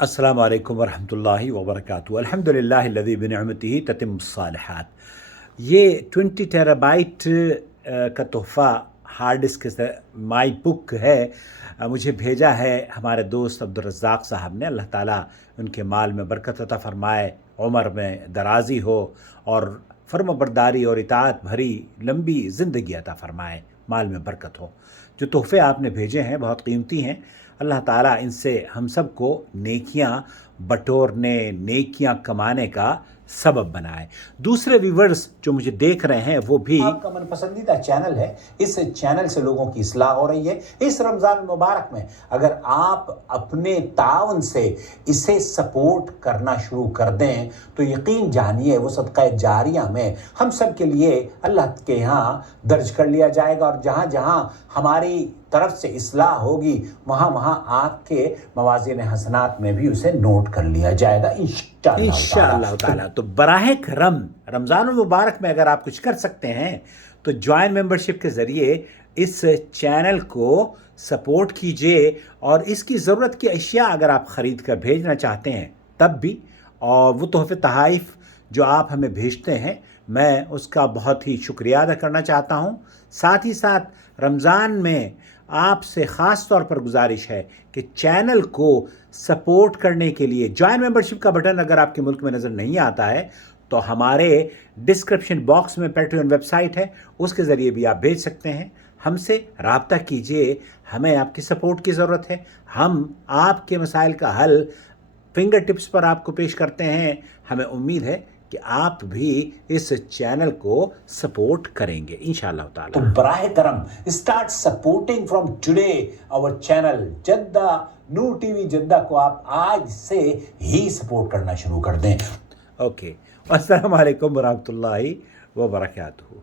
السلام علیکم ورحمۃ اللہ وبرکاتہ۔ الحمد للہ الذی بنعمتہ تتم الصالحات۔ یہ 20 ٹیرا بائٹ کا تحفہ ہارڈ ڈسک مائی بک ہے، مجھے بھیجا ہے ہمارے دوست عبدالرزاق صاحب نے۔ اللہ تعالیٰ ان کے مال میں برکت عطا فرمائے، عمر میں درازی ہو اور فرم برداری اور اطاعت بھری لمبی زندگی عطا فرمائے، مال میں برکت ہو۔ جو تحفے آپ نے بھیجے ہیں بہت قیمتی ہیں، اللہ تعالیٰ ان سے ہم سب کو نیکیاں بٹورنے، نیکیاں کمانے کا سبب بنائے۔ دوسرے ویورز جو مجھے دیکھ رہے ہیں وہ بھی آپ کا من پسندیدہ چینل ہے، اس چینل سے لوگوں کی اصلاح ہو رہی ہے۔ اس رمضان مبارک میں اگر آپ اپنے تعاون سے اسے سپورٹ کرنا شروع کر دیں تو یقین جانیے وہ صدقہ جاریہ میں ہم سب کے لیے اللہ کے یہاں درج کر لیا جائے گا، اور جہاں جہاں ہماری طرف سے اصلاح ہوگی وہاں وہاں آپ کے موازین حسنات میں بھی اسے نوٹ کر لیا جائے گا انشاءاللہ تعالیٰ۔ تو براہ کرم رمضان المبارک میں اگر آپ کچھ کر سکتے ہیں تو جوائن ممبرشپ کے ذریعے اس چینل کو سپورٹ کیجئے، اور اس کی ضرورت کی اشیاء اگر آپ خرید کر بھیجنا چاہتے ہیں تب بھی، اور وہ تحفے تحائف جو آپ ہمیں بھیجتے ہیں میں اس کا بہت ہی شکریہ ادا کرنا چاہتا ہوں۔ ساتھ ہی ساتھ رمضان میں آپ سے خاص طور پر گزارش ہے کہ چینل کو سپورٹ کرنے کے لیے جوائن ممبرشپ کا بٹن اگر آپ کے ملک میں نظر نہیں آتا ہے تو ہمارے ڈسکرپشن باکس میں پیٹریون ویب سائٹ ہے، اس کے ذریعے بھی آپ بھیج سکتے ہیں۔ ہم سے رابطہ کیجئے، ہمیں آپ کی سپورٹ کی ضرورت ہے۔ ہم آپ کے مسائل کا حل فنگر ٹپس پر آپ کو پیش کرتے ہیں۔ ہمیں امید ہے کہ آپ بھی اس چینل کو سپورٹ کریں گے انشاءاللہ تعالی۔ تو براہ کرم start supporting from today our channel Jeddah Noor TV وی جدہ کو آپ آج سے ہی سپورٹ کرنا شروع کر دیں۔ اوکے، السلام علیکم ورحمۃ اللہ وبرکاتہ۔